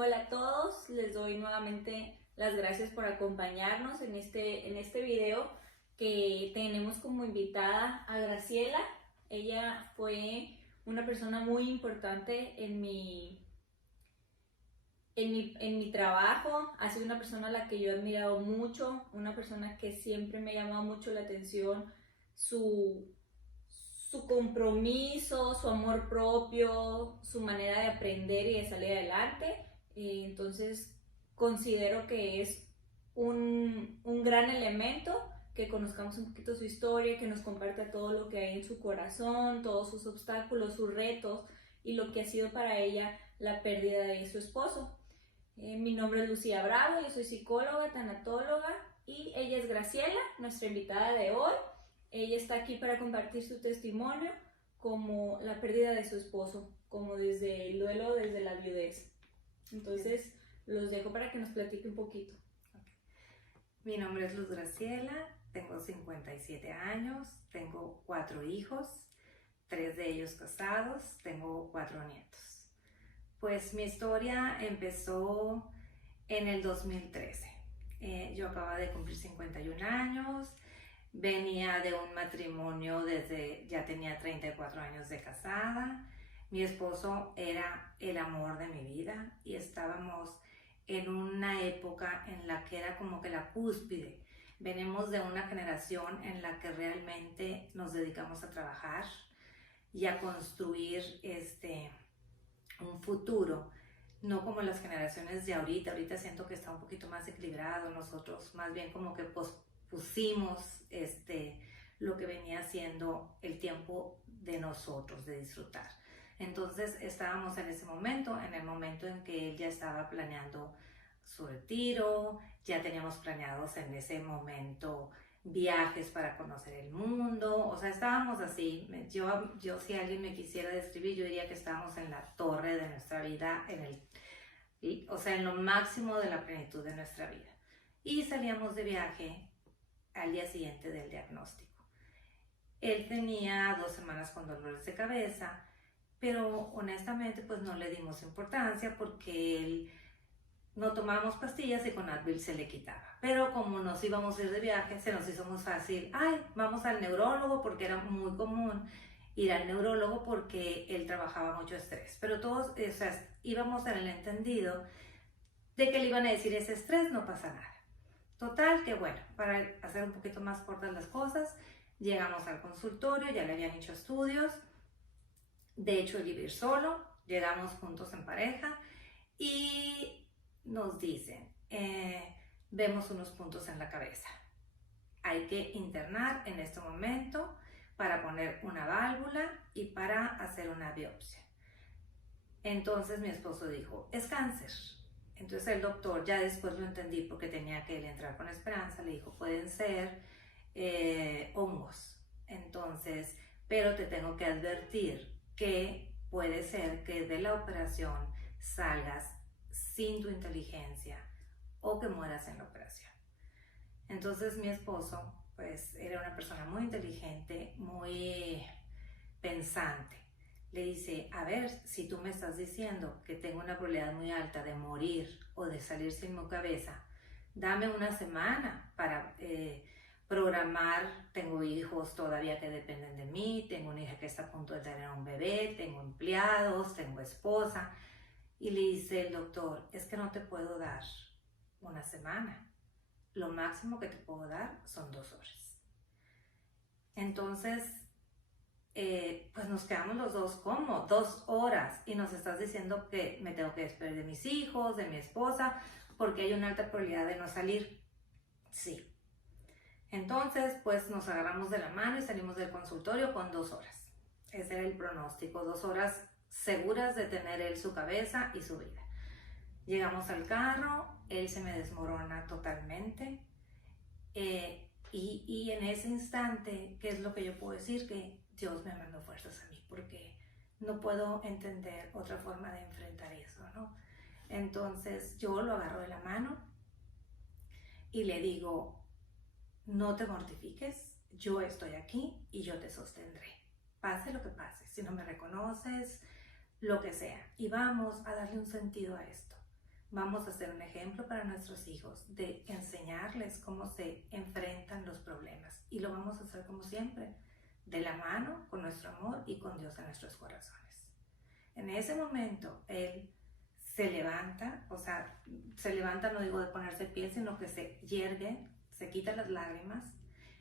Hola a todos, les doy nuevamente las gracias por acompañarnos en este video que tenemos como invitada a Graciela. Ella fue una persona muy importante en mi trabajo, ha sido una persona a la que yo he admirado mucho, una persona que siempre me ha llamado mucho la atención, su compromiso, su amor propio, su manera de aprender y de salir adelante. Entonces considero que es un gran elemento que conozcamos un poquito su historia, que nos comparta todo lo que hay en su corazón, todos sus obstáculos, sus retos y lo que ha sido para ella la pérdida de su esposo. Mi nombre es Lucía Bravo, yo soy psicóloga, tanatóloga y ella es Graciela, nuestra invitada de hoy. Ella está aquí para compartir su testimonio como la pérdida de su esposo, como desde el duelo, desde la viudez. Entonces, los dejo para que nos platique un poquito. Mi nombre es Luz Graciela, tengo 57 años, tengo 4 hijos, 3 de ellos casados, tengo 4 nietos. Pues mi historia empezó en el 2013. Yo acababa de cumplir 51 años, venía de un matrimonio ya tenía 34 años de casada. Mi esposo era el amor de mi vida y estábamos en una época en la que era como que la cúspide. Venimos de una generación en la que realmente nos dedicamos a trabajar y a construir un futuro, no como las generaciones de ahorita. Ahorita siento que está un poquito más equilibrado, nosotros más bien como que pusimos lo que venía siendo el tiempo de nosotros, de disfrutar. Entonces estábamos en ese momento, en el momento en que él ya estaba planeando su retiro, ya teníamos planeados en ese momento viajes para conocer el mundo, o sea, estábamos así. Yo si alguien me quisiera describir, yo diría que estábamos en la torre de nuestra vida, en lo máximo de la plenitud de nuestra vida. Y salíamos de viaje al día siguiente del diagnóstico. Él tenía 2 semanas con dolores de cabeza, pero honestamente pues no le dimos importancia porque él no tomábamos pastillas y con Advil se le quitaba. Pero como nos íbamos a ir de viaje, se nos hizo muy fácil, vamos al neurólogo, porque era muy común ir al neurólogo porque él trabajaba mucho estrés. Pero todos, íbamos en el entendido de que le iban a decir, ese estrés no pasa nada. Total, que bueno, para hacer un poquito más cortas las cosas, llegamos al consultorio, ya le habían hecho estudios. De hecho, él iba a ir solo, llegamos juntos en pareja y nos dicen, vemos unos puntos en la cabeza. Hay que internar en este momento para poner una válvula y para hacer una biopsia. Entonces mi esposo dijo, es cáncer. Entonces el doctor, ya después lo entendí porque tenía que él entrar con esperanza, le dijo, pueden ser hongos. Entonces, pero te tengo que advertir que puede ser que de la operación salgas sin tu inteligencia o que mueras en la operación. Entonces mi esposo pues era una persona muy inteligente, muy pensante. Le dice, a ver, si tú me estás diciendo que tengo una probabilidad muy alta de morir o de salir sin mi cabeza, dame una semana para programar. Tengo hijos todavía que dependen de mí, tengo una hija que está a punto de tener un bebé, tengo empleados, tengo esposa. Y le dice el doctor, es que no te puedo dar una semana, lo máximo que te puedo dar son 2 horas. Entonces, pues nos quedamos los dos como 2 horas y nos estás diciendo que me tengo que despedir de mis hijos, de mi esposa, porque hay una alta probabilidad de no salir. Sí. Entonces, pues nos agarramos de la mano y salimos del consultorio con 2 horas. Ese era el pronóstico, 2 horas seguras de tener él su cabeza y su vida. Llegamos al carro, él se me desmorona totalmente y en ese instante, ¿qué es lo que yo puedo decir? Que Dios me mandó fuerzas a mí, porque no puedo entender otra forma de enfrentar eso, ¿no? Entonces yo lo agarro de la mano y le digo, no te mortifiques, yo estoy aquí y yo te sostendré. Pase lo que pase, si no me reconoces, lo que sea. Y vamos a darle un sentido a esto. Vamos a ser un ejemplo para nuestros hijos de enseñarles cómo se enfrentan los problemas. Y lo vamos a hacer como siempre, de la mano, con nuestro amor y con Dios en nuestros corazones. En ese momento, él se levanta, o sea, se levanta, no digo de ponerse de pie, sino que se yergue, se quita las lágrimas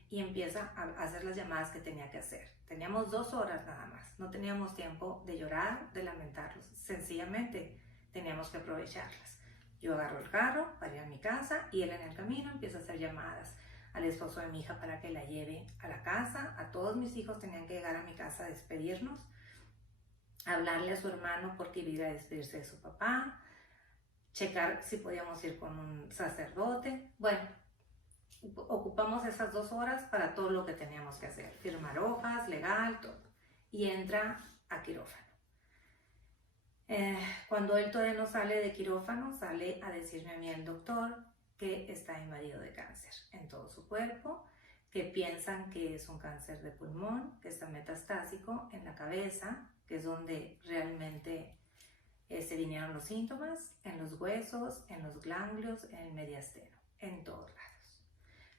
y empieza a hacer las llamadas que tenía que hacer. Teníamos 2 horas nada más, no teníamos tiempo de llorar, de lamentarlos, sencillamente teníamos que aprovecharlas. Yo agarro el carro para ir a mi casa y él en el camino empieza a hacer llamadas al esposo de mi hija para que la lleve a la casa. A todos mis hijos tenían que llegar a mi casa a despedirnos, hablarle a su hermano porque iba a ir a despedirse de su papá, checar si podíamos ir con un sacerdote. Bueno, ocupamos esas 2 horas para todo lo que teníamos que hacer, firmar hojas, legal, todo. Y entra a quirófano. Cuando él todavía no sale de quirófano, sale a decirme a mí el doctor que está invadido de cáncer en todo su cuerpo, que piensan que es un cáncer de pulmón, que está metastásico en la cabeza, que es donde realmente se vinieron los síntomas, en los huesos, en los ganglios, en el mediastino, en todos lados.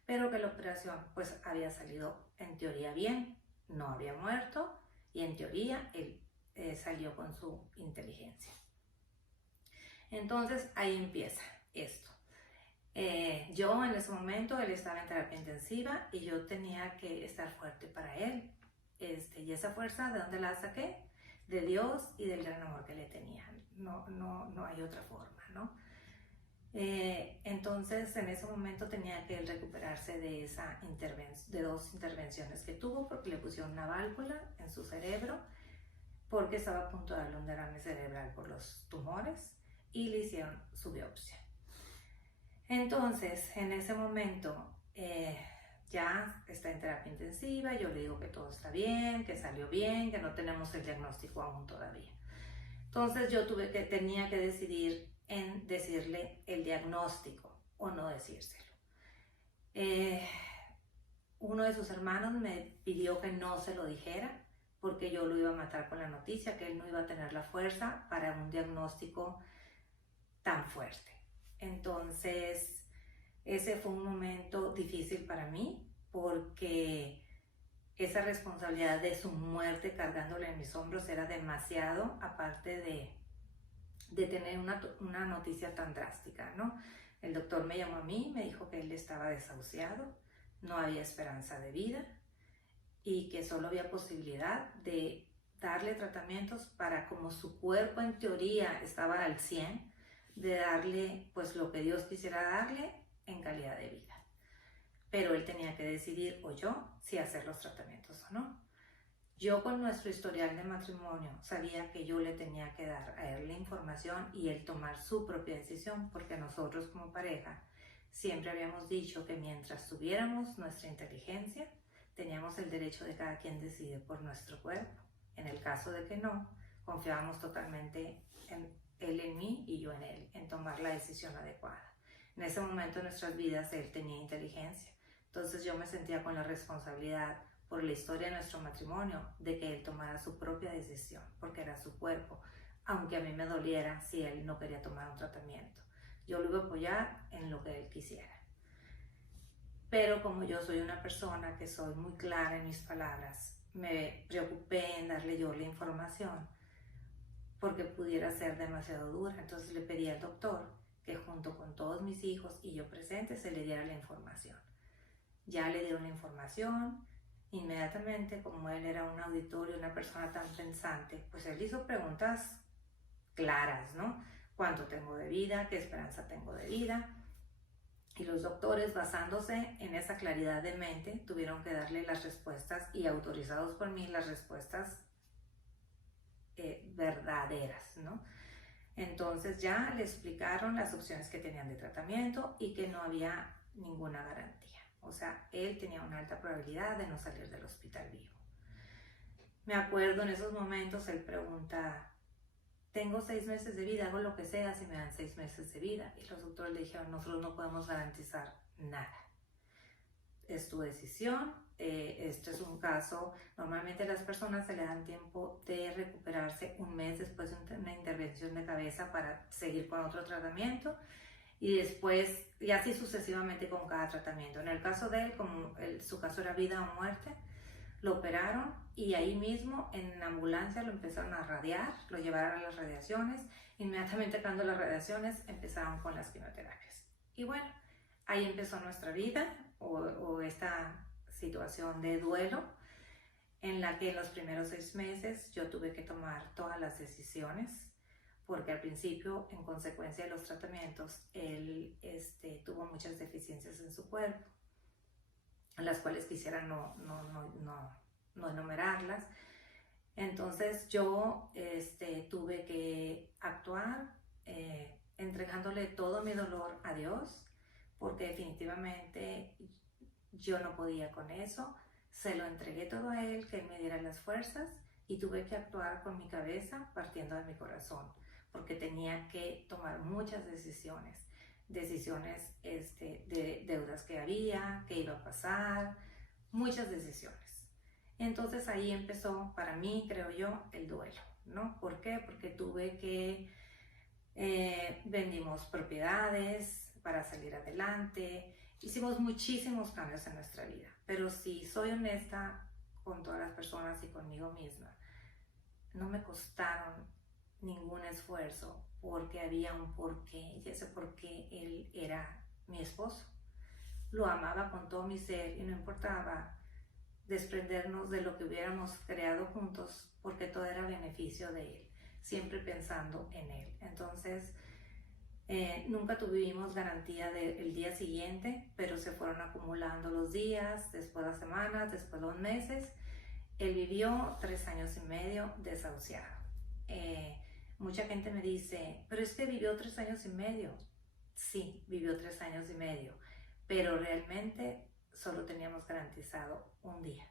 Pero que la operación pues había salido en teoría bien, no había muerto y en teoría él salió con su inteligencia. Entonces ahí empieza esto. Yo en ese momento, él estaba en terapia intensiva y yo tenía que estar fuerte para él. Y esa fuerza, ¿de dónde la saqué? De Dios y del gran amor que le tenía. No hay otra forma, ¿no? Entonces en ese momento tenía que él recuperarse de de 2 intervenciones que tuvo, porque le pusieron una válvula en su cerebro, porque estaba a punto de darle un derrame cerebral por los tumores y le hicieron su biopsia. Entonces, en ese momento, ya está en terapia intensiva, yo le digo que todo está bien, que salió bien, que no tenemos el diagnóstico aún todavía. Entonces yo tenía que decidir en decirle el diagnóstico o no decírselo. Uno de sus hermanos me pidió que no se lo dijera, porque yo lo iba a matar con la noticia, que él no iba a tener la fuerza para un diagnóstico tan fuerte. Entonces, ese fue un momento difícil para mí, porque esa responsabilidad de su muerte cargándole en mis hombros era demasiado, aparte de tener una noticia tan drástica, ¿no? El doctor me llamó a mí, me dijo que él estaba desahuciado, no había esperanza de vida y que solo había posibilidad de darle tratamientos para, como su cuerpo en teoría estaba al 100, de darle pues lo que Dios quisiera darle en calidad de vida. Pero él tenía que decidir, o yo, si hacer los tratamientos o no. Yo, con nuestro historial de matrimonio, sabía que yo le tenía que dar a él la información y él tomar su propia decisión, porque nosotros como pareja siempre habíamos dicho que mientras tuviéramos nuestra inteligencia, teníamos el derecho de cada quien decidir por nuestro cuerpo. En el caso de que no, confiábamos totalmente en él en mí y yo en él, en tomar la decisión adecuada. En ese momento de nuestras vidas él tenía inteligencia, entonces yo me sentía con la responsabilidad por la historia de nuestro matrimonio de que él tomara su propia decisión, porque era su cuerpo, aunque a mí me doliera si él no quería tomar un tratamiento. Yo lo iba a apoyar en lo que él quisiera. Pero como yo soy una persona que soy muy clara en mis palabras, me preocupé en darle yo la información porque pudiera ser demasiado dura. Entonces le pedí al doctor que junto con todos mis hijos y yo presente se le diera la información. Ya le dieron la información. Inmediatamente, como él era un auditorio, una persona tan pensante, pues él hizo preguntas claras, ¿no? ¿Cuánto tengo de vida? ¿Qué esperanza tengo de vida? Y los doctores, basándose en esa claridad de mente, tuvieron que darle las respuestas, y autorizados por mí, las respuestas verdaderas, ¿no? Entonces ya le explicaron las opciones que tenían de tratamiento y que no había ninguna garantía. O sea, él tenía una alta probabilidad de no salir del hospital vivo. Me acuerdo en esos momentos, él pregunta, tengo 6 meses de vida, hago lo que sea si me dan 6 meses de vida. Y los doctores le dijeron, nosotros no podemos garantizar nada. Es tu decisión, Esto es un caso, normalmente a las personas se le dan tiempo de recuperarse un mes después de una intervención de cabeza para seguir con otro tratamiento y después, y así sucesivamente con cada tratamiento. En el caso de él, como su caso era vida o muerte, lo operaron y ahí mismo en ambulancia lo empezaron a radiar, lo llevaron a las radiaciones. Inmediatamente acabando las radiaciones empezaron con las quimioterapias. Y bueno, ahí empezó nuestra vida o esta situación de duelo en la que en los primeros 6 meses yo tuve que tomar todas las decisiones porque al principio, en consecuencia de los tratamientos, él tuvo muchas deficiencias en su cuerpo, las cuales quisiera no enumerarlas. Entonces yo tuve que actuar entregándole todo mi dolor a Dios, porque definitivamente yo no podía con eso. Se lo entregué todo a Él, que Él me diera las fuerzas, y tuve que actuar con mi cabeza partiendo de mi corazón, porque tenía que tomar muchas decisiones de deudas que había, qué iba a pasar, muchas decisiones. Entonces ahí empezó para mí, creo yo, el duelo, ¿no? ¿Por qué? Porque tuve que, vendimos propiedades para salir adelante, hicimos muchísimos cambios en nuestra vida, pero si soy honesta con todas las personas y conmigo misma, no me costaron ningún esfuerzo porque había un porqué, y ese porqué él era mi esposo. Lo amaba con todo mi ser y no importaba desprendernos de lo que hubiéramos creado juntos porque todo era beneficio de él, siempre pensando en él. Entonces, nunca tuvimos garantía del día siguiente, pero se fueron acumulando los días, después las semanas, después los meses. Él vivió 3 años y medio desahuciado. Mucha gente me dice, pero es que vivió 3 años y medio. Sí, vivió 3 años y medio, pero realmente solo teníamos garantizado un día.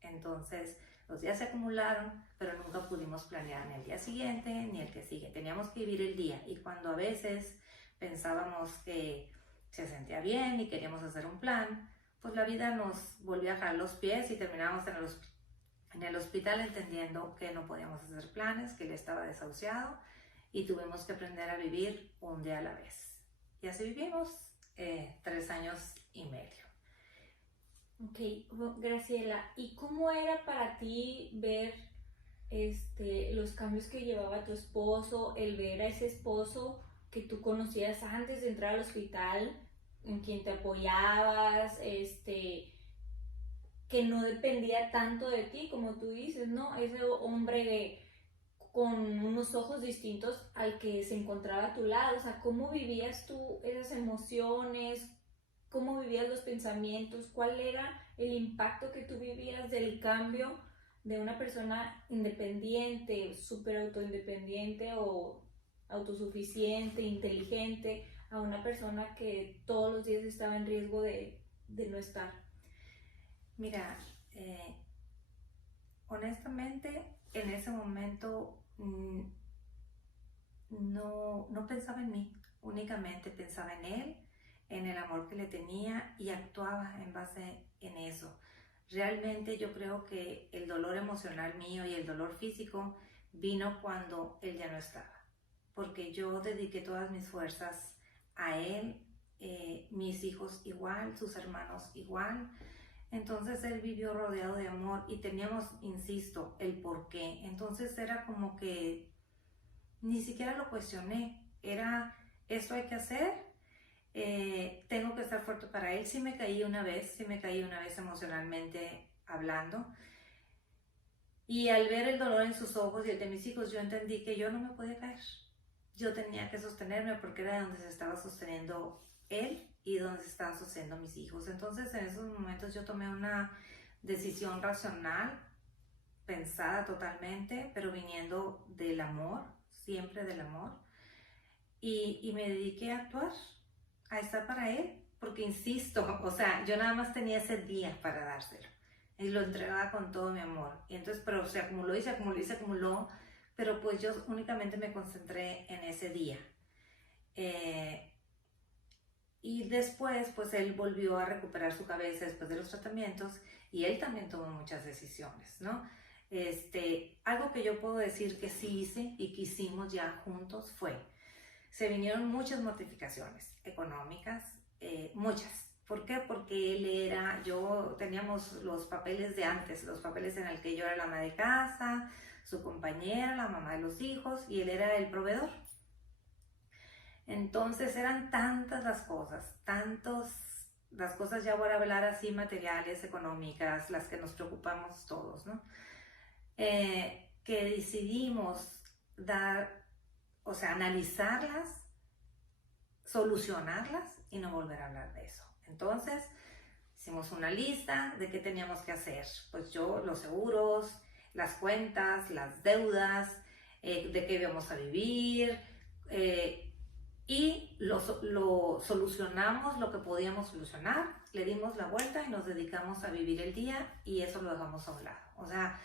Entonces, los días se acumularon, pero nunca pudimos planear ni el día siguiente ni el que sigue. Teníamos que vivir el día, y cuando a veces pensábamos que se sentía bien y queríamos hacer un plan, pues la vida nos volvía a jalar los pies y terminábamos en el hospital entendiendo que no podíamos hacer planes, que él estaba desahuciado y tuvimos que aprender a vivir un día a la vez. Y así vivimos 3 años y medio. Ok, Graciela, ¿y cómo era para ti ver los cambios que llevaba tu esposo, el ver a ese esposo que tú conocías antes de entrar al hospital, en quien te apoyabas, que no dependía tanto de ti, como tú dices, ¿no? Ese hombre con unos ojos distintos al que se encontraba a tu lado? O sea, ¿cómo vivías tú esas emociones? ¿Cómo vivías los pensamientos? ¿Cuál era el impacto que tú vivías del cambio de una persona independiente, súper autoindependiente o autosuficiente, inteligente, a una persona que todos los días estaba en riesgo de no estar? Mira, honestamente, en ese momento no pensaba en mí, únicamente pensaba en él, en el amor que le tenía, y actuaba en base en eso. Realmente yo creo que el dolor emocional mío y el dolor físico vino cuando él ya no estaba, porque yo dediqué todas mis fuerzas a él, mis hijos igual, sus hermanos igual. Entonces él vivió rodeado de amor y teníamos, insisto, el porqué. Entonces era como que ni siquiera lo cuestioné. Era, esto hay que hacer, tengo que estar fuerte para él. Sí me caí una vez emocionalmente hablando. Y al ver el dolor en sus ojos y el de mis hijos, yo entendí que yo no me podía caer. Yo tenía que sostenerme porque era donde se estaba sosteniendo él y donde se estaban sosteniendo mis hijos. Entonces en esos momentos yo tomé una decisión racional, pensada totalmente, pero viniendo del amor, siempre del amor, y me dediqué a actuar, a estar para él, porque insisto, o sea, yo nada más tenía ese día para dárselo y lo entregaba con todo mi amor. Y entonces, pero se acumuló y se acumuló y se acumuló, pero pues yo únicamente me concentré en ese día. Y después, pues él volvió a recuperar su cabeza después de los tratamientos y él también tomó muchas decisiones, ¿no? Algo que yo puedo decir que sí hice y que hicimos ya juntos fue, se vinieron muchas mortificaciones económicas, muchas. ¿Por qué? Porque teníamos los papeles de antes, los papeles en el que yo era la ama de casa, su compañera, la mamá de los hijos, y él era el proveedor. Entonces eran tantas las cosas, las cosas, ya voy a hablar así, materiales, económicas, las que nos preocupamos todos, ¿no? Que decidimos analizarlas, solucionarlas y no volver a hablar de eso. Entonces, hicimos una lista de qué teníamos que hacer. Pues los seguros, las cuentas, las deudas, de qué íbamos a vivir, y lo solucionamos lo que podíamos solucionar, le dimos la vuelta y nos dedicamos a vivir el día y eso lo dejamos a un lado. O sea,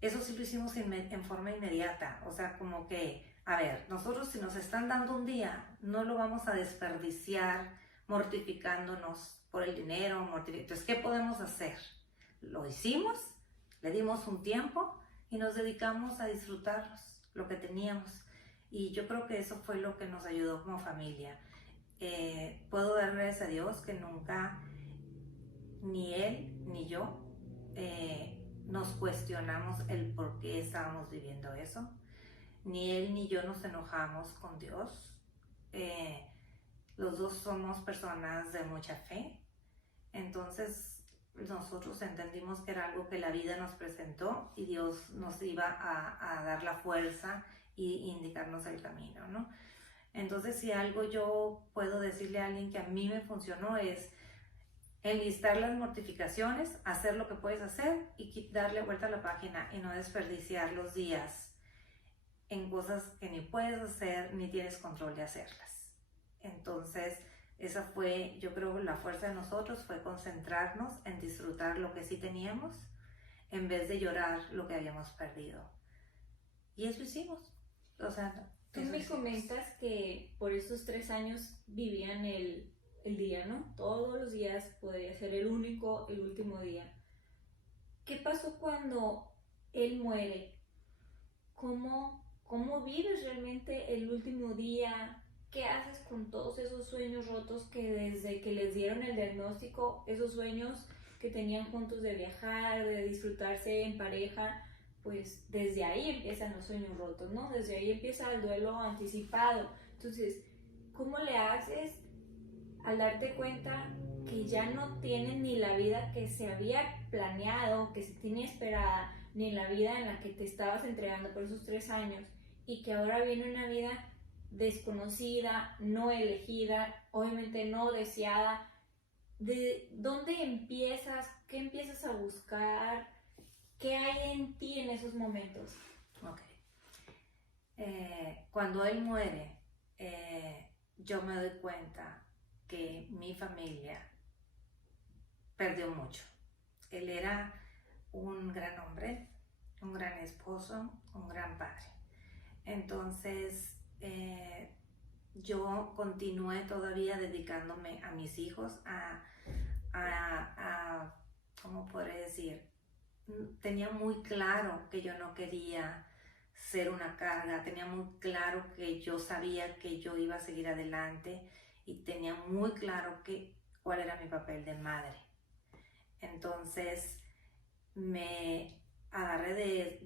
eso sí lo hicimos en forma inmediata. O sea, como que, a ver, nosotros si nos están dando un día, no lo vamos a desperdiciar mortificándonos por el dinero. Entonces, ¿qué podemos hacer? Lo hicimos, le dimos un tiempo y nos dedicamos a disfrutarlos, lo que teníamos. Y yo creo que eso fue lo que nos ayudó como familia. Puedo dar gracias a Dios que nunca, ni él ni yo, nos cuestionamos el por qué estábamos viviendo eso. Ni él ni yo nos enojamos con Dios. Los dos somos personas de mucha fe. Entonces nosotros entendimos que era algo que la vida nos presentó y Dios nos iba a dar la fuerza y indicarnos el camino, ¿no? Entonces, si algo yo puedo decirle a alguien que a mí me funcionó es enlistar las mortificaciones, hacer lo que puedes hacer y darle vuelta a la página y no desperdiciar los días en cosas que ni puedes hacer ni tienes control de hacerlas. Entonces, esa fue, yo creo, la fuerza de nosotros fue concentrarnos en disfrutar lo que sí teníamos en vez de llorar lo que habíamos perdido. Y eso hicimos. O sea, tú me comentas que por estos 3 años vivían el día, ¿no? Todos los días podría ser el último día. ¿Qué pasó cuando él muere? ¿Cómo vives realmente el último día? ¿Qué haces con todos esos sueños rotos que desde que les dieron el diagnóstico, esos sueños que tenían juntos de viajar, de disfrutarse en pareja, pues desde ahí empiezan los sueños rotos, ¿no? Desde ahí empieza el duelo anticipado. Entonces, ¿cómo le haces al darte cuenta que ya no tienes ni la vida que se había planeado, que se tenía esperada, ni la vida en la que te estabas entregando por esos 3 años, y que ahora viene una vida desconocida, no elegida, obviamente no deseada? ¿De dónde empiezas? ¿Qué empiezas a buscar? ¿Qué hay en ti en esos momentos? Ok. Cuando él muere, yo me doy cuenta que mi familia perdió mucho. Él era un gran hombre, un gran esposo, un gran padre. Entonces, yo continué todavía dedicándome a mis hijos, ¿cómo podré decir? Tenía muy claro que yo no quería ser una carga, tenía muy claro que yo sabía que yo iba a seguir adelante y tenía muy claro cuál era mi papel de madre. Entonces me agarré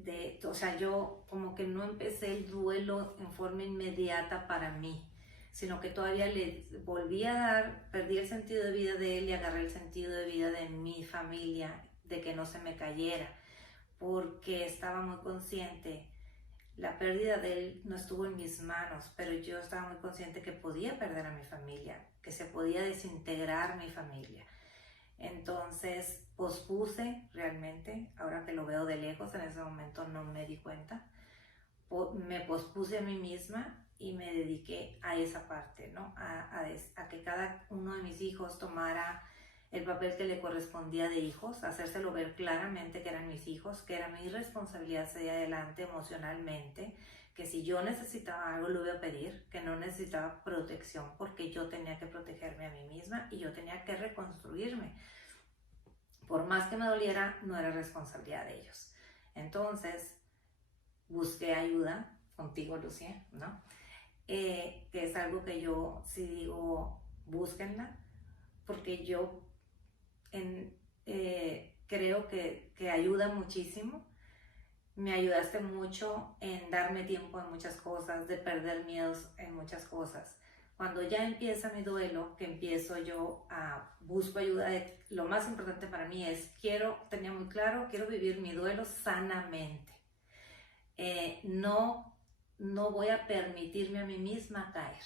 o sea, yo como que no empecé el duelo en forma inmediata para mí, sino que todavía le volví a perdí el sentido de vida de él y agarré el sentido de vida de mi familia, de que no se me cayera, porque estaba muy consciente. La pérdida de él no estuvo en mis manos, pero yo estaba muy consciente que podía perder a mi familia, que se podía desintegrar mi familia. Entonces pospuse realmente, ahora que lo veo de lejos, en ese momento no me di cuenta, me pospuse a mí misma y me dediqué a esa parte, ¿no? A que cada uno de mis hijos tomara el papel que le correspondía de hijos, hacérselo ver claramente que eran mis hijos, que era mi responsabilidad seguir adelante emocionalmente, que si yo necesitaba algo lo iba a pedir, que no necesitaba protección porque yo tenía que protegerme a mí misma y yo tenía que reconstruirme. Por más que me doliera, no era responsabilidad de ellos. Entonces, busqué ayuda contigo, Lucía, ¿no? Que es algo que yo sí digo, búsquenla, porque yo creo que ayuda muchísimo. Me ayudaste mucho en darme tiempo en muchas cosas, de perder miedos en muchas cosas. Cuando ya empieza mi duelo, que empiezo yo a busco ayuda, lo más importante para mí es, tenía muy claro, quiero vivir mi duelo sanamente. No voy a permitirme a mí misma caer.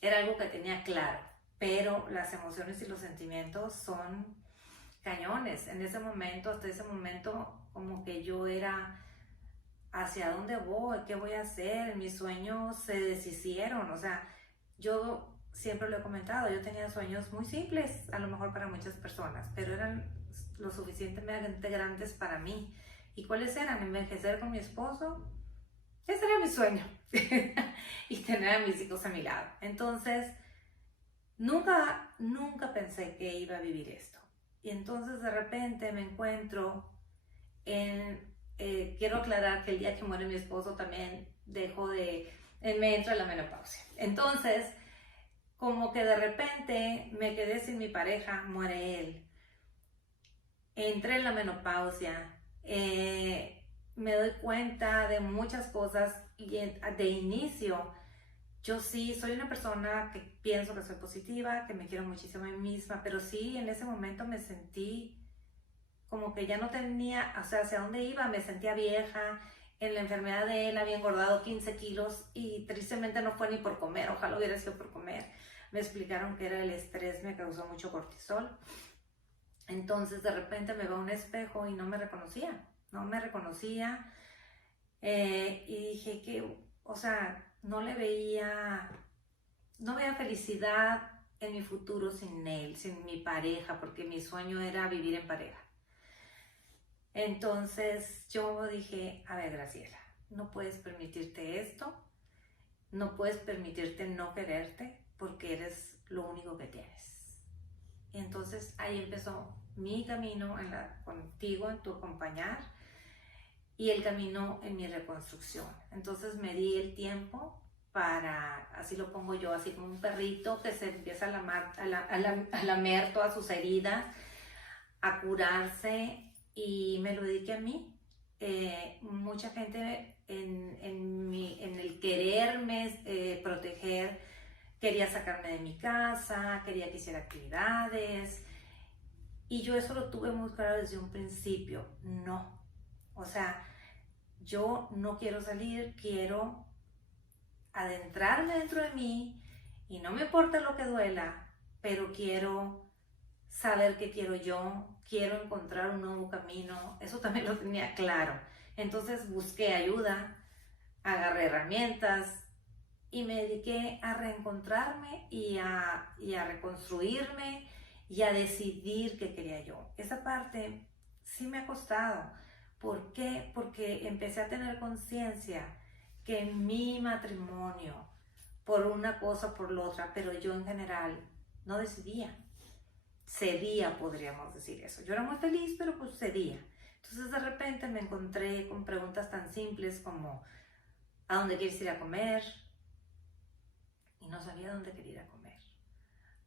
Era algo que tenía claro, pero las emociones y los sentimientos son cañones. En ese momento, hasta ese momento, como que yo era, ¿hacia dónde voy? ¿Qué voy a hacer? Mis sueños se deshicieron. O sea, yo siempre lo he comentado, yo tenía sueños muy simples, a lo mejor para muchas personas, pero eran lo suficientemente grandes para mí. ¿Y cuáles eran? Envejecer con mi esposo. Ese era mi sueño. Y tener a mis hijos a mi lado. Entonces, nunca pensé que iba a vivir esto. Y entonces de repente me encuentro quiero aclarar que el día que muere mi esposo también me entra la menopausia. Entonces, como que de repente me quedé sin mi pareja, muere él. Entré en la menopausia, me doy cuenta de muchas cosas y de inicio yo sí soy una persona que pienso que soy positiva, que me quiero muchísimo a mí misma, pero sí en ese momento me sentí como que ya no tenía, o sea, hacia dónde iba, me sentía vieja. En la enfermedad de él había engordado 15 kilos y tristemente no fue ni por comer, ojalá hubiera sido por comer. Me explicaron que era el estrés, me causó mucho cortisol. Entonces de repente me veo a un espejo y no me reconocía. Y dije que, o sea, no veía felicidad en mi futuro sin él, sin mi pareja, porque mi sueño era vivir en pareja. Entonces yo dije, a ver, Graciela, no puedes permitirte esto, no puedes permitirte no quererte porque eres lo único que tienes. Y entonces ahí empezó mi camino contigo, en tu acompañar, y el camino en mi reconstrucción. Entonces me di el tiempo para, así lo pongo yo, así como un perrito que se empieza a lamer todas sus heridas, a curarse, y me lo dediqué a mí. Mucha gente en el quererme proteger quería sacarme de mi casa, quería que hiciera actividades, y yo eso lo tuve muy claro desde un principio. No, o sea, yo no quiero salir, quiero adentrarme dentro de mí y no me importa lo que duela, pero quiero saber qué quiero yo, quiero encontrar un nuevo camino. Eso también lo tenía claro. Entonces busqué ayuda, agarré herramientas y me dediqué a reencontrarme y a reconstruirme y a decidir qué quería yo. Esa parte sí me ha costado. ¿Por qué? Porque empecé a tener conciencia que en mi matrimonio, por una cosa o por la otra, pero yo en general no decidía. Cedía, podríamos decir eso. Yo era muy feliz, pero pues cedía. Entonces de repente me encontré con preguntas tan simples como, ¿a dónde quieres ir a comer? Y no sabía dónde quería ir a comer.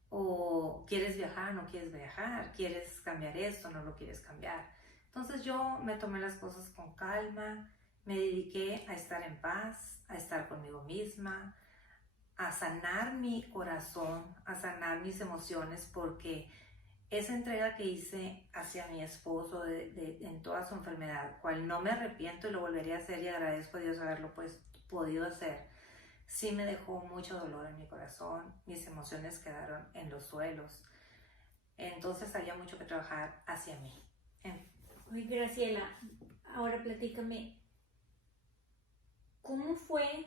O ¿quieres viajar? ¿No quieres viajar? ¿Quieres cambiar esto? ¿No lo quieres cambiar? Entonces yo me tomé las cosas con calma, me dediqué a estar en paz, a estar conmigo misma, a sanar mi corazón, a sanar mis emociones, porque esa entrega que hice hacia mi esposo en toda su enfermedad, cual no me arrepiento y lo volvería a hacer y agradezco a Dios haberlo podido hacer, sí me dejó mucho dolor en mi corazón, mis emociones quedaron en los suelos. Entonces había mucho que trabajar hacia mí. Oye, Graciela, ahora platícame, ¿cómo fue?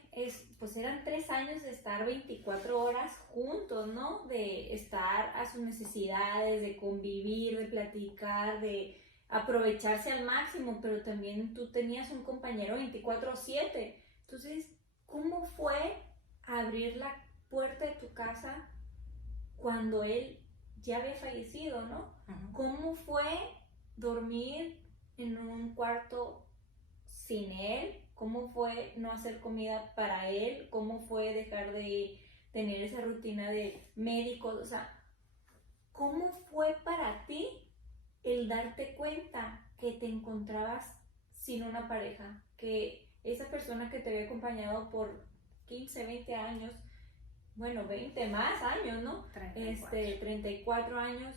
Pues eran 3 años de estar 24 horas juntos, ¿no? De estar a sus necesidades, de convivir, de platicar, de aprovecharse al máximo, pero también tú tenías un compañero 24/7. Entonces, ¿cómo fue abrir la puerta de tu casa cuando él ya había fallecido, ¿no? ¿Cómo fue dormir en un cuarto sin él? ¿Cómo fue no hacer comida para él? ¿Cómo fue dejar de tener esa rutina de médicos? O sea, ¿cómo fue para ti el darte cuenta que te encontrabas sin una pareja? Que esa persona que te había acompañado por 15, 20 años, bueno, 20 más años, ¿no? 34 años,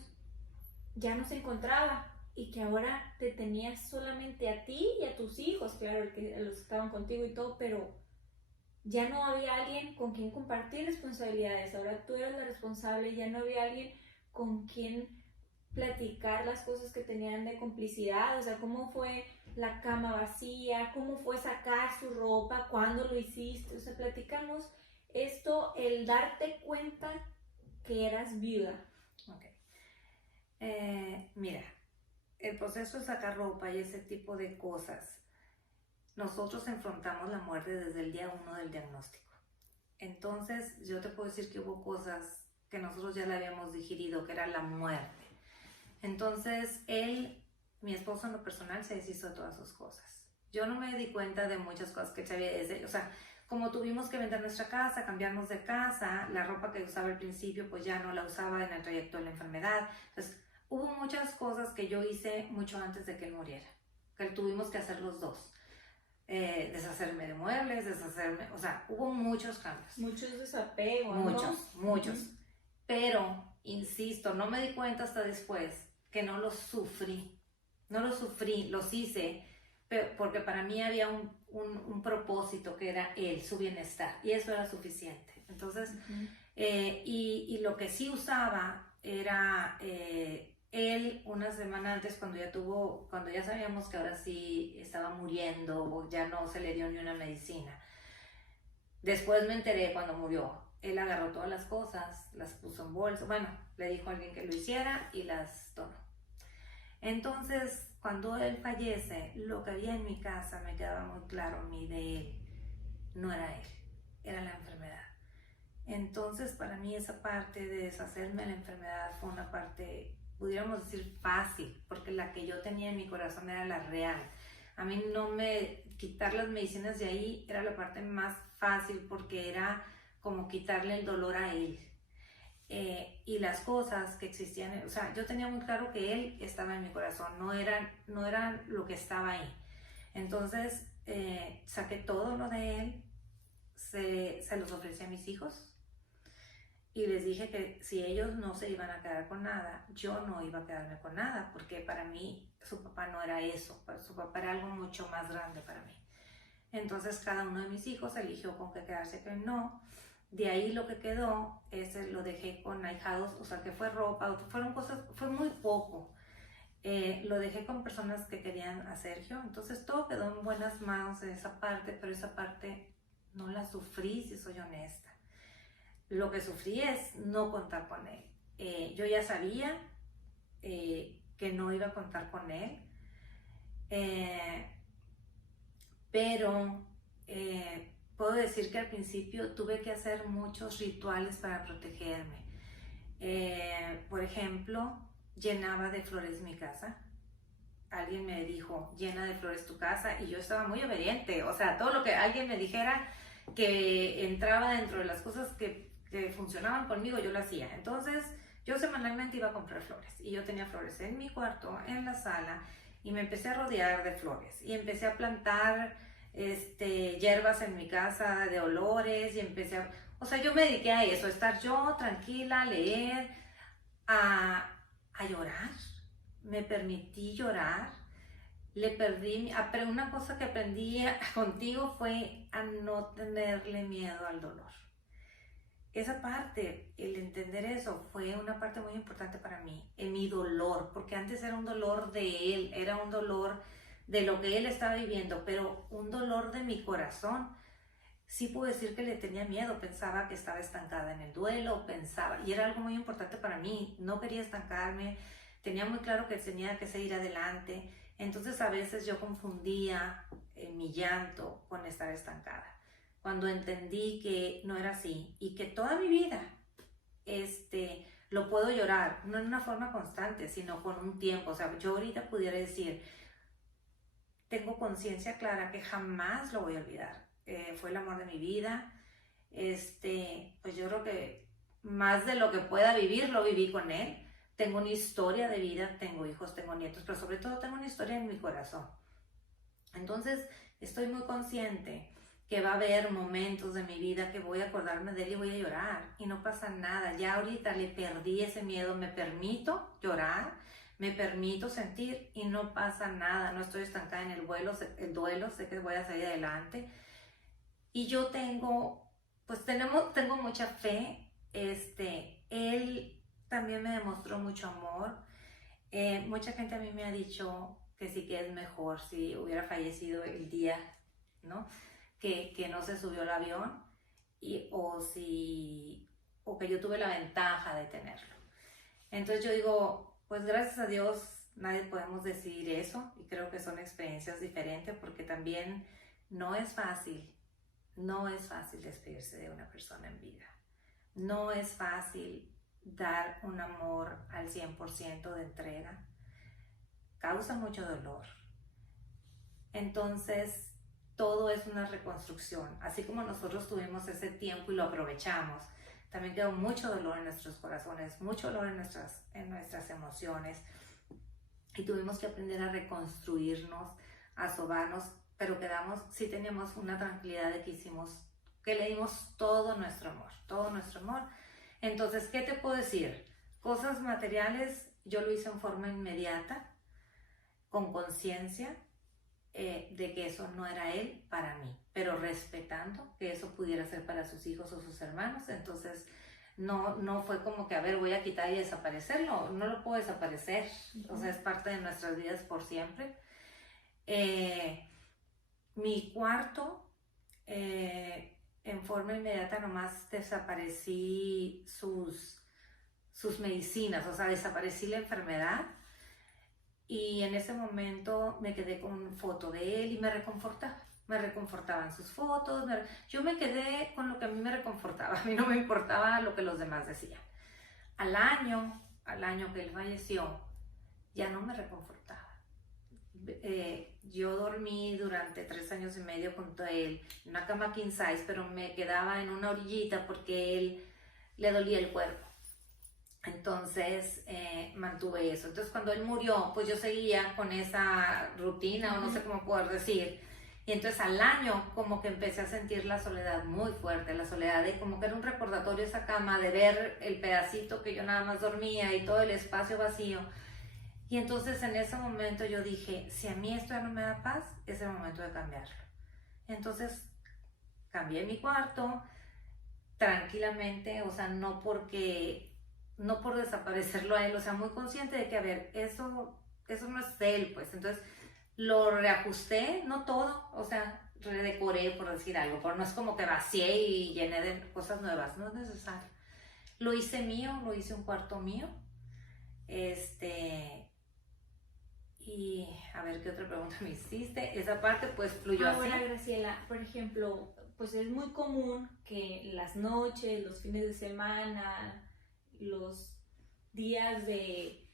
ya no se encontraba y que ahora te tenías solamente a ti y a tus hijos, claro, los que estaban contigo y todo, pero ya no había alguien con quien compartir responsabilidades, ahora tú eras la responsable, ya no había alguien con quien platicar las cosas que tenían de complicidad, o sea, cómo fue la cama vacía, cómo fue sacar su ropa, cuándo lo hiciste, o sea, platicamos esto, el darte cuenta que eras viuda. Okay. Mira, el proceso de sacar ropa y ese tipo de cosas, nosotros enfrentamos la muerte desde el día 1 del diagnóstico. Entonces, yo te puedo decir que hubo cosas que nosotros ya le habíamos digerido, que era la muerte. Entonces, él, mi esposo en lo personal, se deshizo de todas sus cosas. Yo no me di cuenta de muchas cosas que se había deshecho, o sea, como tuvimos que vender nuestra casa, cambiarnos de casa, la ropa que usaba al principio pues ya no la usaba en el trayecto de la enfermedad. Entonces hubo muchas cosas que yo hice mucho antes de que él muriera, que tuvimos que hacer los dos. Deshacerme de muebles, o sea, hubo muchos cambios. Muchos desapegos, muchos, ¿no? Muchos. Pero, insisto, no me di cuenta hasta después que no los sufrí. No los sufrí, los hice, porque para mí había un propósito que era él, su bienestar, y eso era suficiente. Entonces, y lo que sí usaba era él una semana antes, cuando ya sabíamos que ahora sí estaba muriendo o ya no se le dio ni una medicina. Después me enteré cuando murió. Él agarró todas las cosas, las puso en bolsa, bueno, le dijo a alguien que lo hiciera y las donó. Entonces, cuando él fallece, lo que había en mi casa me quedaba muy claro a mí de él. No era él, era la enfermedad. Entonces, para mí esa parte de deshacerme de la enfermedad fue una parte, pudiéramos decir, fácil, porque la que yo tenía en mi corazón era la real. A mí quitar las medicinas de ahí era la parte más fácil, porque era como quitarle el dolor a él. Y las cosas que existían, o sea, yo tenía muy claro que él estaba en mi corazón, no eran lo que estaba ahí. Entonces saqué todo lo de él, se los ofrecí a mis hijos y les dije que si ellos no se iban a quedar con nada, yo no iba a quedarme con nada, porque para mí su papá no era eso, su papá era algo mucho más grande para mí. Entonces cada uno de mis hijos eligió con qué quedarse, que no. De ahí lo que quedó, lo dejé con ahijados, o sea que fue ropa, fueron cosas, fue muy poco. Lo dejé con personas que querían a Sergio, entonces todo quedó en buenas manos en esa parte, pero esa parte no la sufrí, si soy honesta. Lo que sufrí es no contar con él. Yo ya sabía que no iba a contar con él, pero puedo decir que al principio tuve que hacer muchos rituales para protegerme. Por ejemplo, llenaba de flores mi casa. Alguien me dijo, llena de flores tu casa, y yo estaba muy obediente. O sea, todo lo que alguien me dijera que entraba dentro de las cosas que funcionaban conmigo, yo lo hacía. Entonces, yo semanalmente iba a comprar flores, y yo tenía flores en mi cuarto, en la sala, y me empecé a rodear de flores, y empecé a plantar hierbas en mi casa de olores, y o sea, yo me dediqué a eso, a estar yo tranquila, a leer, a llorar. Me permití llorar. Una cosa que aprendí contigo fue a no tenerle miedo al dolor. Esa parte, el entender eso, fue una parte muy importante para mí, en mi dolor, porque antes era un dolor de él, era un dolor de lo que él estaba viviendo, pero un dolor de mi corazón sí puedo decir que le tenía miedo, pensaba que estaba estancada en el duelo, y era algo muy importante para mí, no quería estancarme, tenía muy claro que tenía que seguir adelante, entonces a veces yo confundía mi llanto con estar estancada. Cuando entendí que no era así y que toda mi vida lo puedo llorar, no en una forma constante, sino con un tiempo. O sea, yo ahorita pudiera decir, tengo conciencia clara que jamás lo voy a olvidar. Fue el amor de mi vida. Pues yo creo que más de lo que pueda vivir, lo viví con él. Tengo una historia de vida, tengo hijos, tengo nietos, pero sobre todo tengo una historia en mi corazón. Entonces, estoy muy consciente que va a haber momentos de mi vida que voy a acordarme de él y voy a llorar y no pasa nada. Ya ahorita le perdí ese miedo, me permito llorar, me permito sentir y no pasa nada. No estoy estancada en el duelo, sé que voy a salir adelante. Y yo tengo mucha fe. Él también me demostró mucho amor. Mucha gente a mí me ha dicho que sí, que es mejor si hubiera fallecido el día, ¿no? Que no se subió al avión o que yo tuve la ventaja de tenerlo. Entonces yo digo, pues gracias a Dios nadie podemos decidir eso, y creo que son experiencias diferentes, porque también no es fácil despedirse de una persona en vida. No es fácil dar un amor al 100% de entrega. Causa mucho dolor. Entonces, todo es una reconstrucción. Así como nosotros tuvimos ese tiempo y lo aprovechamos, también quedó mucho dolor en nuestros corazones, mucho dolor en nuestras emociones. Y tuvimos que aprender a reconstruirnos, a sobarnos, pero sí teníamos una tranquilidad de que le dimos todo nuestro amor, todo nuestro amor. Entonces, ¿qué te puedo decir? Cosas materiales, yo lo hice en forma inmediata, con conciencia de que eso no era él para mí, pero respetando que eso pudiera ser para sus hijos o sus hermanos. Entonces, no fue como que, a ver, voy a quitar y desaparecerlo. No lo puedo desaparecer, o sea, es parte de nuestras vidas por siempre. Mi cuarto, en forma inmediata nomás desaparecí sus medicinas, o sea, desaparecí la enfermedad, y en ese momento me quedé con foto de él y me reconfortaban sus fotos, yo me quedé con lo que a mí me reconfortaba, a mí no me importaba lo que los demás decían. Al año que él falleció, ya no me reconfortaba. Yo dormí durante 3 años y medio junto a él, en una cama king size, pero me quedaba en una orillita porque él le dolía el cuerpo. Entonces mantuve eso. Entonces cuando él murió, pues yo seguía con esa rutina, o no sé cómo poder decir. Y entonces al año como que empecé a sentir la soledad muy fuerte, la soledad de como que era un recordatorio esa cama, de ver el pedacito que yo nada más dormía y todo el espacio vacío. Y entonces en ese momento yo dije, si a mí esto ya no me da paz, es el momento de cambiarlo. Entonces cambié mi cuarto tranquilamente, o sea, no por desaparecerlo a él, o sea, muy consciente de que, a ver, eso no es él, pues. Entonces lo reajusté, no todo, o sea, redecoré, por decir algo, pero no es como que vacié y llené de cosas nuevas, no es necesario. Lo hice mío, lo hice un cuarto mío. Y a ver, ¿qué otra pregunta me hiciste? Esa parte pues fluyó así. Ahora, Graciela, por ejemplo, pues es muy común que las noches, los fines de semana, los días de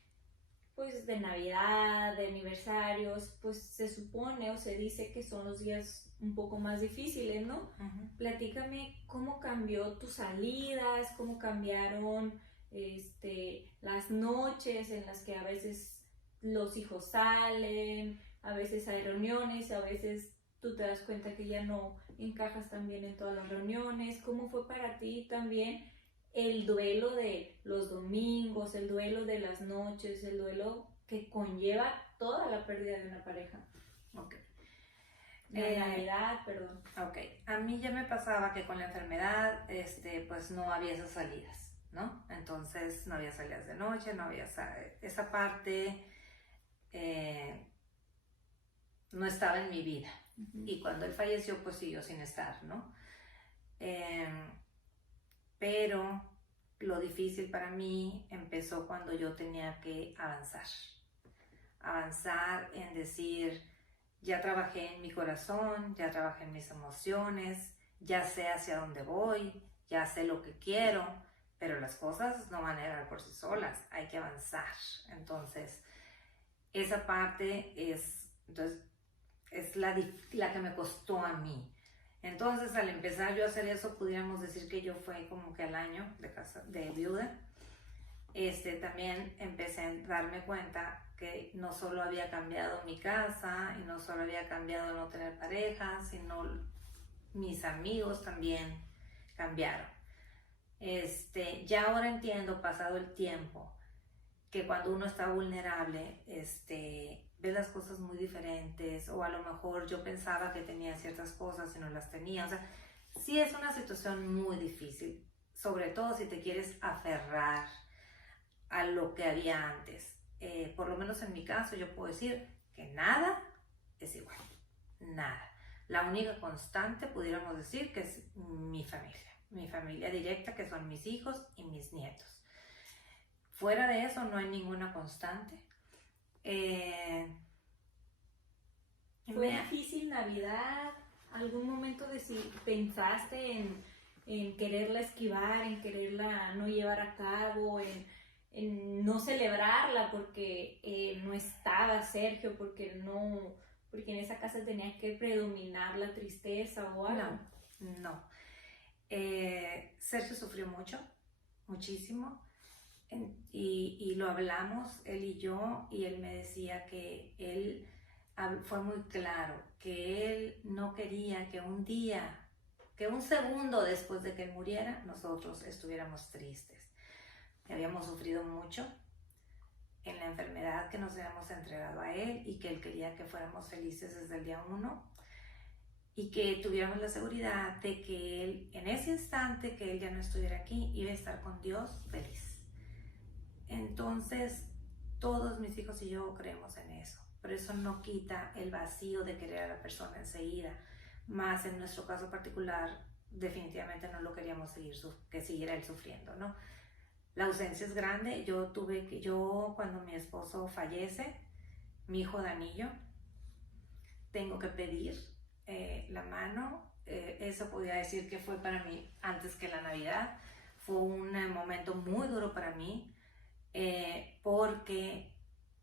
Navidad, de aniversarios, pues se supone o se dice que son los días un poco más difíciles, ¿no? Platícame cómo cambió tus salidas, cómo cambiaron las noches en las que a veces los hijos salen, a veces hay reuniones, a veces tú te das cuenta que ya no encajas tan bien en todas las reuniones. ¿Cómo fue para ti también el duelo de los domingos, el duelo de las noches, el duelo que conlleva toda la pérdida de una pareja? Ok. La Navidad, perdón. Ok, a mí ya me pasaba que con la enfermedad, pues no había esas salidas, ¿no? Entonces no había salidas de noche, no había esa parte, no estaba en mi vida. Y cuando él falleció, pues siguió sin estar, ¿no? Pero lo difícil para mí empezó cuando yo tenía que avanzar en decir, ya trabajé en mi corazón, ya trabajé en mis emociones, ya sé hacia dónde voy, ya sé lo que quiero, pero las cosas no van a llegar por sí solas, hay que avanzar. Entonces, esa parte es la que me costó a mí. Entonces, al empezar yo a hacer eso, pudiéramos decir que yo fue como que al año de viuda. También empecé a darme cuenta que no solo había cambiado mi casa y no solo había cambiado no tener pareja, sino mis amigos también cambiaron. Ya ahora entiendo, pasado el tiempo, que cuando uno está vulnerable, ve las cosas muy diferentes, o a lo mejor yo pensaba que tenía ciertas cosas y no las tenía. O sea, sí es una situación muy difícil, sobre todo si te quieres aferrar a lo que había antes. Por lo menos en mi caso yo puedo decir que nada es igual, nada. La única constante pudiéramos decir que es mi familia directa, que son mis hijos y mis nietos. Fuera de eso no hay ninguna constante. ¿Fue difícil Navidad? ¿Algún momento pensaste en quererla esquivar, en quererla no llevar a cabo, en no celebrarla porque no estaba Sergio, porque en esa casa tenía que predominar la tristeza o algo? No. Sergio sufrió muchísimo, y lo hablamos él y yo, y él me decía que él fue muy claro que él no quería que un segundo después de que él muriera, nosotros estuviéramos tristes. Habíamos sufrido mucho en la enfermedad que nos habíamos entregado a él, y que él quería que fuéramos felices desde el día 1, y que tuviéramos la seguridad de que él, en ese instante que él ya no estuviera aquí, iba a estar con Dios feliz. Entonces, todos mis hijos y yo creemos en eso, pero eso no quita el vacío de querer a la persona enseguida. Más en nuestro caso particular, definitivamente no lo queríamos que siguiera él sufriendo, ¿no? La ausencia es grande. Cuando mi esposo fallece, mi hijo Danillo, tengo que pedir la mano. Eso podría decir que fue para mí antes que la Navidad. Fue un momento muy duro para mí, porque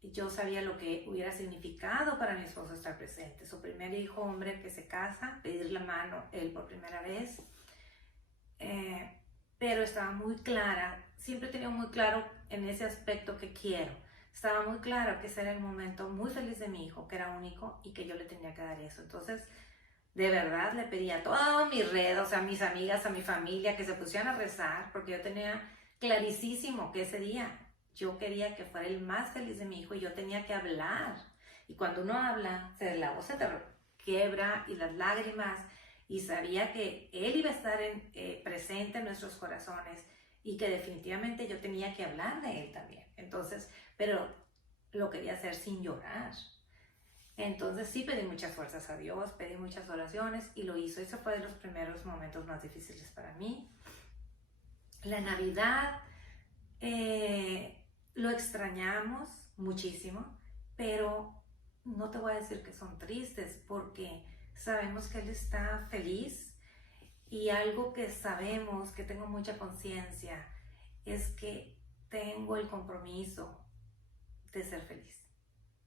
yo sabía lo que hubiera significado para mi esposo estar presente. Su primer hijo hombre que se casa, pedir la mano él por primera vez. Pero estaba muy clara, siempre he tenido muy claro en ese aspecto que quiero. Estaba muy claro que ese era el momento muy feliz de mi hijo, que era único, y que yo le tenía que dar eso. Entonces, de verdad le pedí a toda mi red, o sea, a mis amigas, a mi familia, que se pusieran a rezar, porque yo tenía clarísimo que ese día yo quería que fuera el más feliz de mi hijo, y yo tenía que hablar. Y cuando uno habla, la voz se te quiebra y las lágrimas, y sabía que él iba a estar presente en nuestros corazones, y que definitivamente yo tenía que hablar de él también. Entonces, pero lo quería hacer sin llorar. Entonces sí pedí muchas fuerzas a Dios, pedí muchas oraciones, y lo hizo. Ese fue de los primeros momentos más difíciles para mí. La Navidad lo extrañamos muchísimo, pero no te voy a decir que son tristes, porque sabemos que Él está feliz. Y algo que sabemos, que tengo mucha conciencia, es que tengo el compromiso de ser feliz.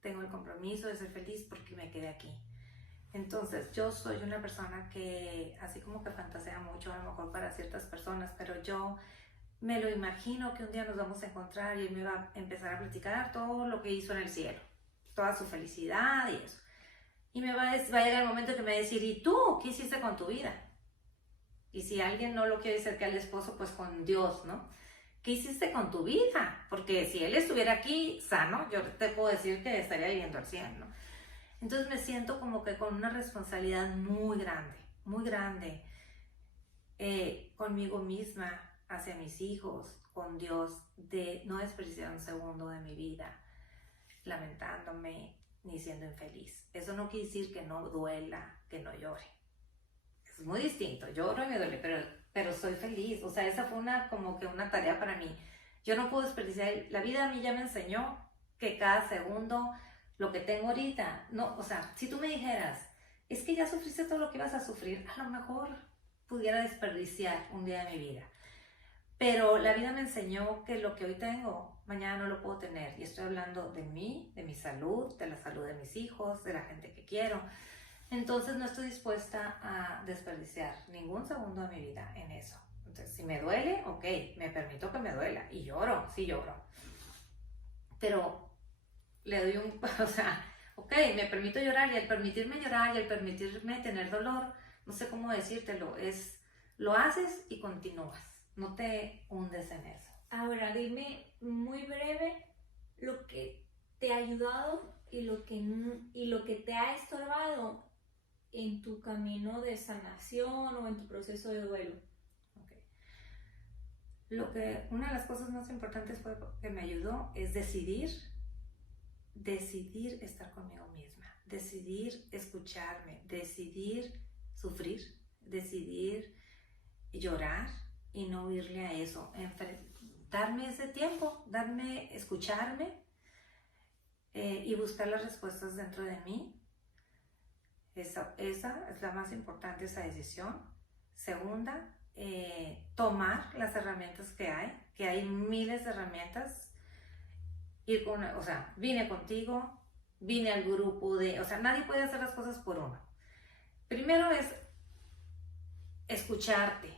Tengo el compromiso de ser feliz porque me quedé aquí. Entonces, yo soy una persona que, así como que fantasea mucho, a lo mejor para ciertas personas, pero yo me lo imagino que un día nos vamos a encontrar y Él me va a empezar a platicar todo lo que hizo en el cielo, toda su felicidad y eso. Y va a llegar el momento que me va a decir, ¿y tú qué hiciste con tu vida? Y si alguien no lo quiere cerca al esposo, pues con Dios, ¿no? ¿Qué hiciste con tu vida? Porque si Él estuviera aquí sano, yo te puedo decir que estaría viviendo al 100, ¿no? Entonces me siento como que con una responsabilidad muy grande, conmigo misma, hacia mis hijos, con Dios, de no desperdiciar un segundo de mi vida lamentándome ni siendo infeliz. Eso no quiere decir que no duela, que no llore. es muy distinto. Lloro y me duele, pero soy feliz. O sea, esa fue como que una tarea para mí. Yo no puedo desperdiciar. La vida a mí ya me enseñó que cada segundo, lo que tengo ahorita, no, o sea, si tú me dijeras, es que ya sufriste todo lo que ibas a sufrir, a lo mejor pudiera desperdiciar un día de mi vida. Pero la vida me enseñó que lo que hoy tengo, mañana no lo puedo tener. Y estoy hablando de mí, de mi salud, de la salud de mis hijos, de la gente que quiero. Entonces no estoy dispuesta a desperdiciar ningún segundo de mi vida en eso. Entonces, si me duele, ok, me permito que me duela. Y lloro, sí lloro. Pero le doy o sea, ok, me permito llorar, y al permitirme llorar y al permitirme tener dolor, no sé cómo decírtelo, lo haces y continúas, no te hundes en eso. Ahora, dime muy breve lo que te ha ayudado y lo que te ha estorbado en tu camino de sanación o en tu proceso de duelo. Okay. Una de las cosas más importantes que me ayudó es decidir estar conmigo misma, decidir escucharme, decidir sufrir, decidir llorar y no huirle a eso, darme ese tiempo, escucharme y buscar las respuestas dentro de mí. Esa es la más importante, esa decisión. Segunda, tomar las herramientas que hay miles de herramientas. Vine contigo, vine al grupo o sea, nadie puede hacer las cosas por uno. Primero es escucharte,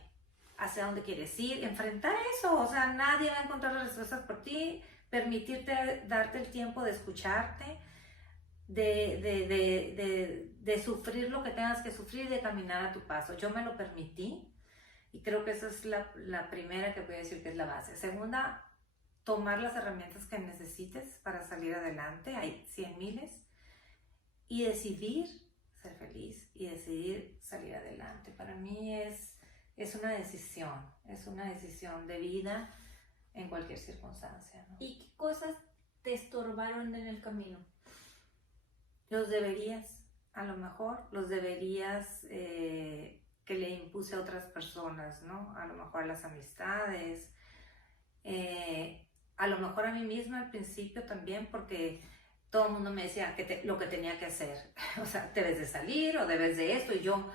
hacia dónde quieres ir, enfrentar eso, o sea, nadie va a encontrar las respuestas por ti, permitirte, darte el tiempo de escucharte, de sufrir lo que tengas que sufrir, de caminar a tu paso. Yo me lo permití y creo que esa es la primera que voy a decir que es la base. Segunda, tomar las herramientas que necesites para salir adelante, hay 100 miles, y decidir ser feliz y decidir salir adelante. Para mí es una decisión de vida en cualquier circunstancia, ¿no? ¿Y qué cosas te estorbaron en el camino? Los deberías, a lo mejor, que le impuse a otras personas, ¿no? A lo mejor a las amistades, a lo mejor a mí misma al principio también, porque todo el mundo me decía lo que tenía que hacer. O sea, debes de salir o debes de esto, y yo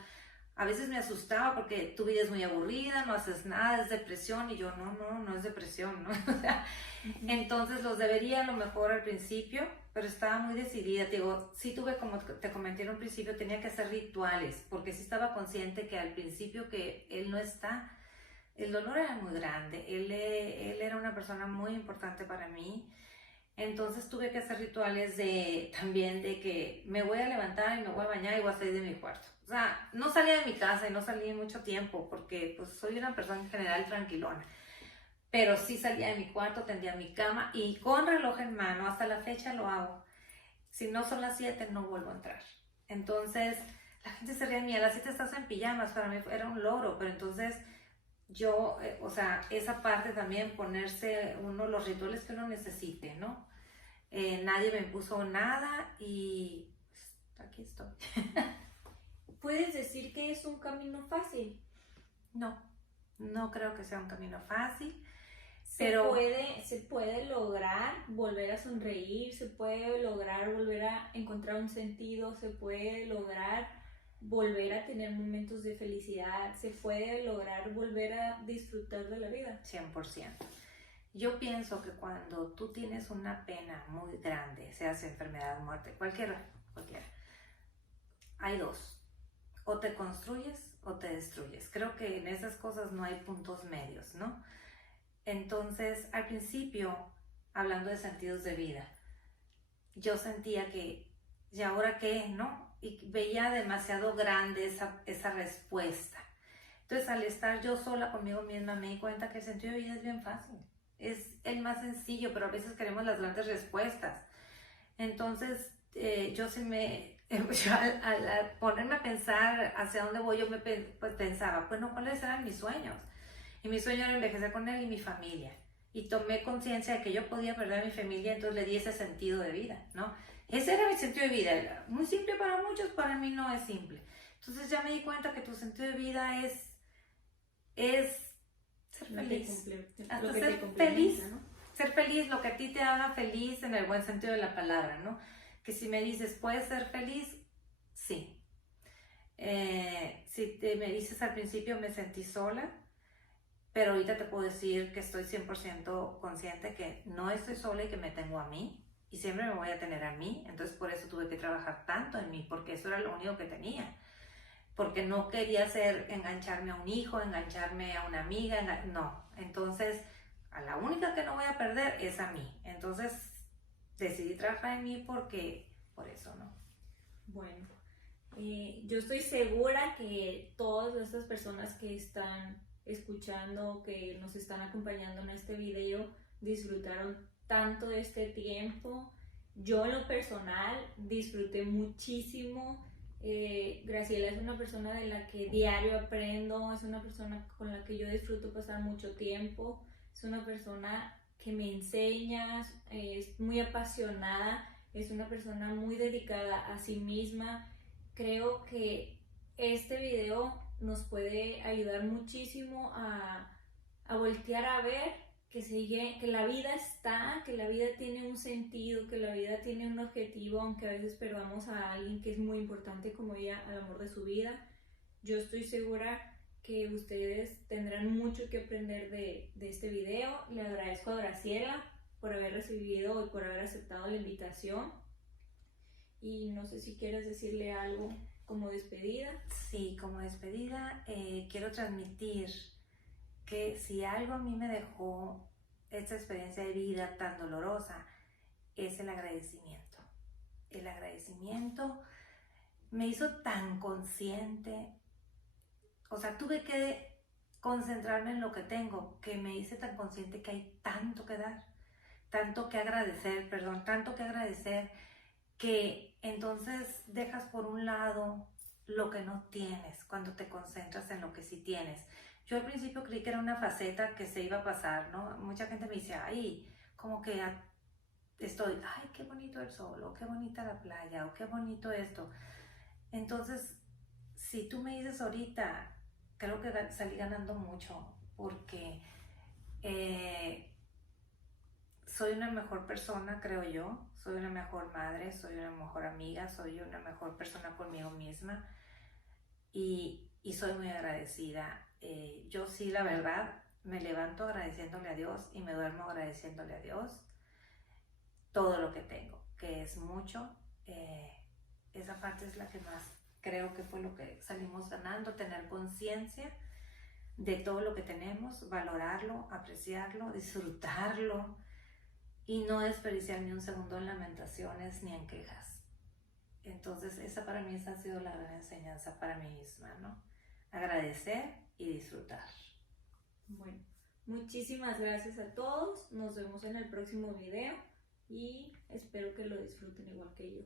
a veces me asustaba porque tu vida es muy aburrida, no haces nada, es depresión, y yo no es depresión, ¿no? O sea, entonces los debería a lo mejor al principio, pero estaba muy decidida. Te digo, sí tuve, como te comenté en un principio, tenía que hacer rituales, porque sí estaba consciente que al principio que él no está, el dolor era muy grande, él era una persona muy importante para mí. Entonces tuve que hacer rituales también de que me voy a levantar y me voy a bañar y voy a salir de mi cuarto. O sea, no salía de mi casa y no salí mucho tiempo porque pues soy una persona en general tranquilona. Pero sí salía de mi cuarto, tendía mi cama y con reloj en mano, hasta la fecha lo hago. Si no son las 7 no vuelvo a entrar. Entonces la gente se ríe de mí, a las 7 estás en pijamas, para mí era un logro, pero entonces yo, o sea, esa parte también, ponerse uno los rituales que uno necesite, ¿no? Nadie me impuso nada y pues, aquí estoy. ¿Puedes decir que es un camino fácil? No creo que sea un camino fácil. Se puede lograr volver a sonreír, se puede lograr volver a encontrar un sentido, se puede lograr volver a tener momentos de felicidad, se puede lograr volver a disfrutar de la vida. 100%. Yo pienso que cuando tú tienes una pena muy grande, sea enfermedad, muerte, cualquiera, hay dos: o te construyes o te destruyes. Creo que en esas cosas no hay puntos medios, ¿no? Entonces, al principio, hablando de sentidos de vida, yo sentía que, ¿y ahora qué? ¿No? Y veía demasiado grande esa respuesta. Entonces, al estar yo sola conmigo misma, me di cuenta que el sentido de vida es bien fácil. Es el más sencillo, pero a veces queremos las grandes respuestas. Entonces, yo al ponerme a pensar hacia dónde voy, yo pues pensaba, bueno, ¿cuáles eran mis sueños? Y mi sueño era envejecer con él y mi familia. Y tomé conciencia de que yo podía perder a mi familia, entonces le di ese sentido de vida, ¿no? Ese era mi sentido de vida. Muy simple para muchos, para mí no es simple. Entonces ya me di cuenta que tu sentido de vida es ser feliz. Hasta ser feliz, ¿no? Ser feliz, lo que a ti te haga feliz en el buen sentido de la palabra, ¿no? Que si me dices, ¿puedes ser feliz? Sí. Si me dices al principio me sentí sola, pero ahorita te puedo decir que estoy 100% consciente que no estoy sola y que me tengo a mí y siempre me voy a tener a mí. Entonces por eso tuve que trabajar tanto en mí, porque eso era lo único que tenía. Porque no quería engancharme a un hijo, engancharme a una amiga, no. Entonces, a la única que no voy a perder es a mí. Entonces, decidí trabajar en mí por eso, ¿no? Bueno, yo estoy segura que todas estas personas que están escuchando, que nos están acompañando en este video, disfrutaron tanto de este tiempo. Yo en lo personal disfruté muchísimo. Graciela es una persona de la que diario aprendo, es una persona con la que yo disfruto pasar mucho tiempo, es una persona que me enseña, es muy apasionada, es una persona muy dedicada a sí misma. Creo que este video nos puede ayudar muchísimo a voltear a ver que la vida está, que la vida tiene un sentido, que la vida tiene un objetivo, aunque a veces perdamos a alguien que es muy importante como ella, al amor de su vida. Yo estoy segura que ustedes tendrán mucho que aprender de este video. Le agradezco a Graciela por haber recibido y por haber aceptado la invitación. Y no sé si quieres decirle algo como despedida. Sí, como despedida quiero transmitir que si algo a mí me dejó esta experiencia de vida tan dolorosa es el agradecimiento. El agradecimiento me hizo tan consciente, o sea, tuve que concentrarme en lo que tengo, que me hice tan consciente que hay tanto que dar, tanto que agradecer, que entonces dejas por un lado lo que no tienes cuando te concentras en lo que sí tienes. Yo al principio creí que era una faceta que se iba a pasar, ¿no? Mucha gente me dice, ay, como que ay, qué bonito el sol, o qué bonita la playa, o qué bonito esto. Entonces, si tú me dices ahorita, creo que salí ganando mucho, porque soy una mejor persona, creo yo, soy una mejor madre, soy una mejor amiga, soy una mejor persona conmigo misma y soy muy agradecida. Yo sí, la verdad, me levanto agradeciéndole a Dios y me duermo agradeciéndole a Dios todo lo que tengo, que es mucho. Esa parte es la que más creo que fue lo que salimos ganando, tener conciencia de todo lo que tenemos, valorarlo, apreciarlo, disfrutarlo y no desperdiciar ni un segundo en lamentaciones ni en quejas. Entonces esa para mí ha sido la gran enseñanza para mí misma, ¿no? Agradecer y disfrutar. Bueno, muchísimas gracias a todos, nos vemos en el próximo video y espero que lo disfruten igual que yo.